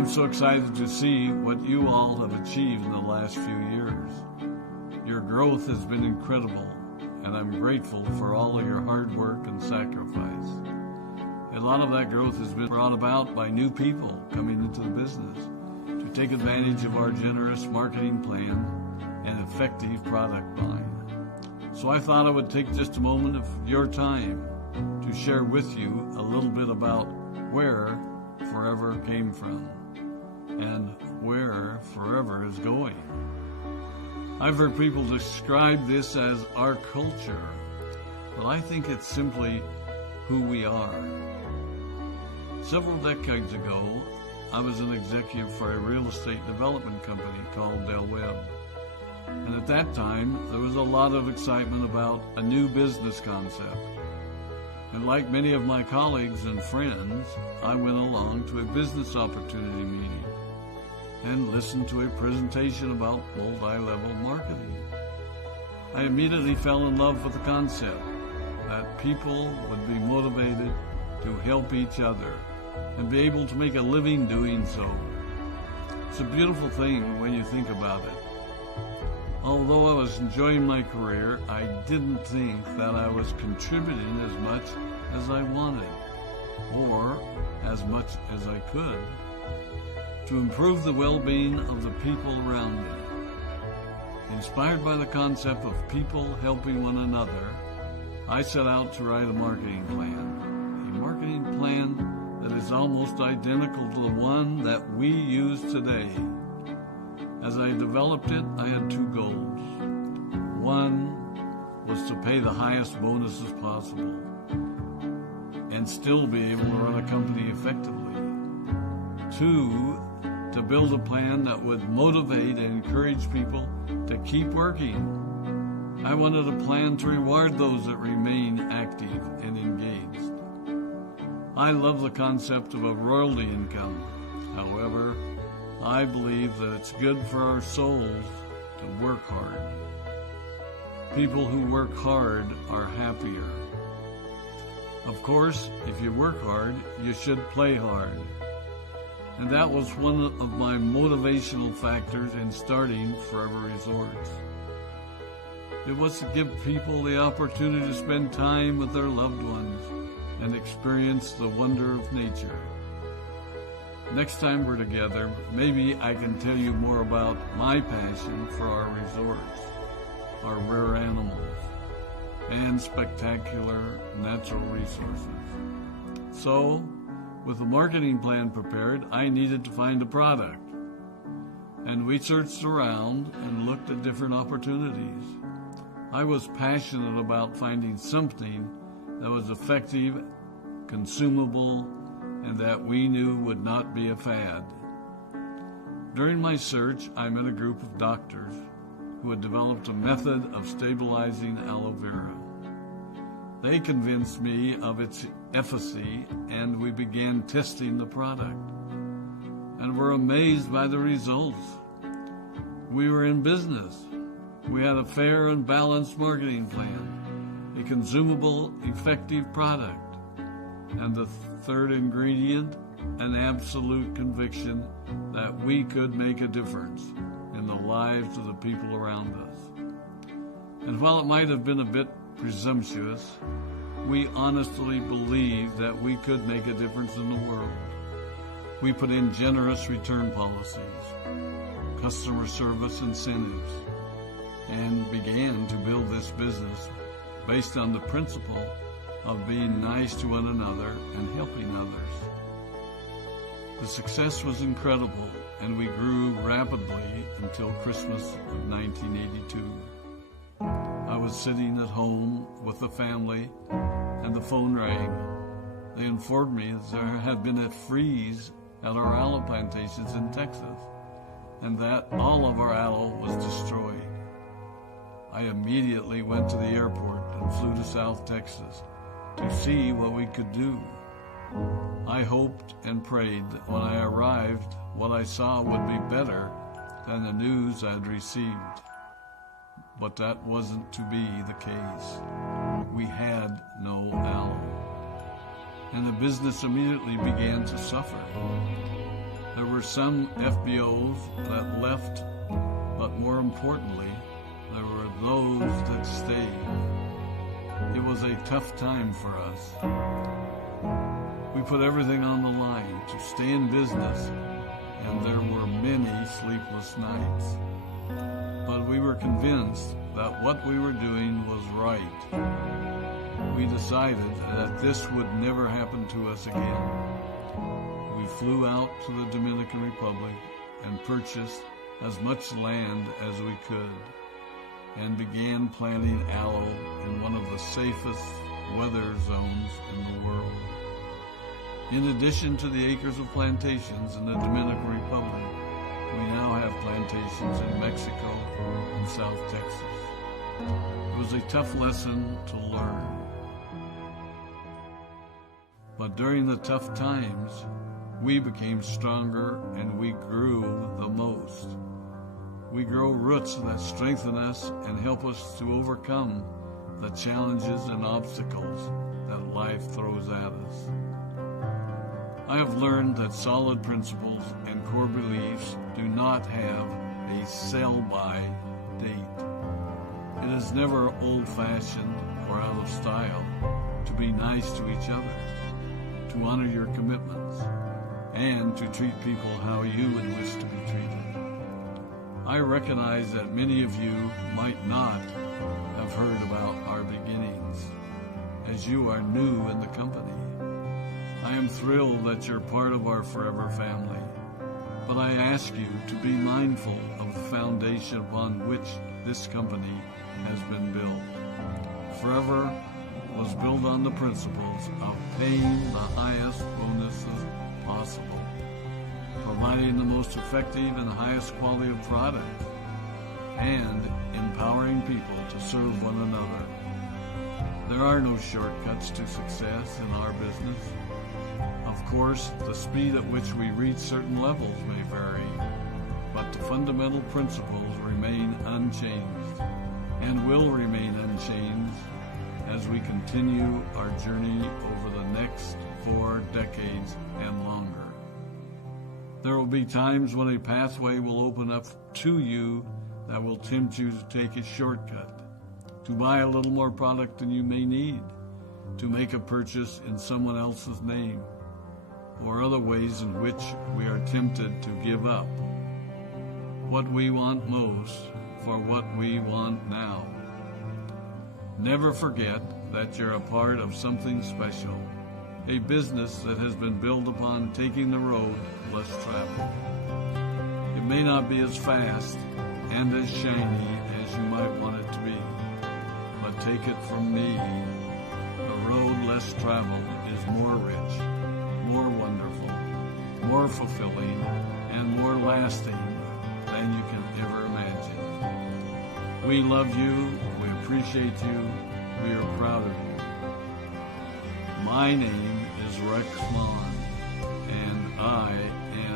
I'm so excited to see what you all have achieved in the last few years. Your growth has been incredible, and I'm grateful for all of your hard work and sacrifice. A lot of that growth has been brought about by new people coming into the business to take advantage of our generous marketing plan and effective product line. So I thought I would take just a moment of your time to share with you a little bit about where Forever came from and where Forever is going. I've heard people describe this as our culture, but I think it's simply who we are. Several decades ago, I was an executive for a real estate development company called Del Webb. And at that time, there was a lot of excitement about a new business concept. And like many of my colleagues and friends, I went along to a business opportunity meeting and listened to a presentation about multi-level marketing. I immediately fell in love with the concept that people would be motivated to help each other and be able to make a living doing so. It's a beautiful thing when you think about it. Although I was enjoying my career, I didn't think that I was contributing as much as I wanted, or as much as I could, to improve the well-being of the people around me. Inspired by the concept of people helping one another, I set out to write a marketing plan that is almost identical to the one that we use today. As I developed it, I had two goals. One was to pay the highest bonuses possible and still be able to run a company effectively. Two, to build a plan that would motivate and encourage people to keep working. I wanted a plan to reward those that remain active and engaged. I love the concept of a royalty income. However, I believe that it's good for our souls to work hard. People who work hard are happier. Of course, if you work hard, you should play hard. And that was one of my motivational factors in starting Forever Resorts. It was to give people the opportunity to spend time with their loved ones and experience the wonder of nature. Next time we're together, maybe I can tell you more about my passion for our resorts, our rare animals, and spectacular natural resources. So, with the marketing plan prepared, I needed to find a product. And we searched around and looked at different opportunities. I was passionate about finding something that was effective, consumable, and that we knew would not be a fad. During my search, I met a group of doctors who had developed a method of stabilizing aloe vera. They convinced me of its efficacy, and we began testing the product, and were amazed by the results. We were in business. We had a fair and balanced marketing plan, a consumable, effective product, and the third ingredient, an absolute conviction that we could make a difference in the lives of the people around us. And while it might have been a bit presumptuous, we honestly believed that we could make a difference in the world. We put in generous return policies, customer service incentives, and began to build this business based on the principle of being nice to one another and helping others. The success was incredible, and we grew rapidly until Christmas of 1982. I was sitting at home with the family, and the phone rang. They informed me that there had been a freeze at our aloe plantations in Texas, and that all of our aloe was destroyed. I immediately went to the airport and flew to South Texas to see what we could do. I hoped and prayed that when I arrived, what I saw would be better than the news I had received. But that wasn't to be the case. We had no aloe, and the business immediately began to suffer. There were some FBOs that left, but more importantly, there were those that stayed. It was a tough time for us. We put everything on the line to stay in business, and there were many sleepless nights. But we were convinced that what we were doing was right. We decided that this would never happen to us again. We flew out to the Dominican Republic and purchased as much land as we could and began planting aloe in one of the safest weather zones in the world. In addition to the acres of plantations in the Dominican Republic, we now have plantations in Mexico and South Texas. It was a tough lesson to learn. But during the tough times, we became stronger and we grew the most. We grow roots that strengthen us and help us to overcome the challenges and obstacles that life throws at us. I have learned that solid principles and core beliefs do not have a sell-by date. It is never old-fashioned or out of style to be nice to each other, to honor your commitments, and to treat people how you would wish to be treated. I recognize that many of you might not have heard about our beginnings, as you are new in the company. I am thrilled that you're part of our Forever family, but I ask you to be mindful of the foundation upon which this company has been built. Forever was built on the principles of paying the highest bonuses possible, providing the most effective and highest quality of product, and empowering people to serve one another. There are no shortcuts to success in our business. Of course, the speed at which we reach certain levels may vary, but the fundamental principles remain unchanged and will remain unchanged as we continue our journey over the next 4 decades and longer. There will be times when a pathway will open up to you that will tempt you to take a shortcut, to buy a little more product than you may need, to make a purchase in someone else's name, or other ways in which we are tempted to give up what we want most for what we want now. Never forget that you're a part of something special, a business that has been built upon taking the road less traveled. It may not be as fast and as shiny as you might want it to be, but take it from me, the road less traveled is more rich, more wonderful, more fulfilling, and more lasting than you can ever imagine. We love you, we appreciate you, we are proud of you. My name is Rex, and I am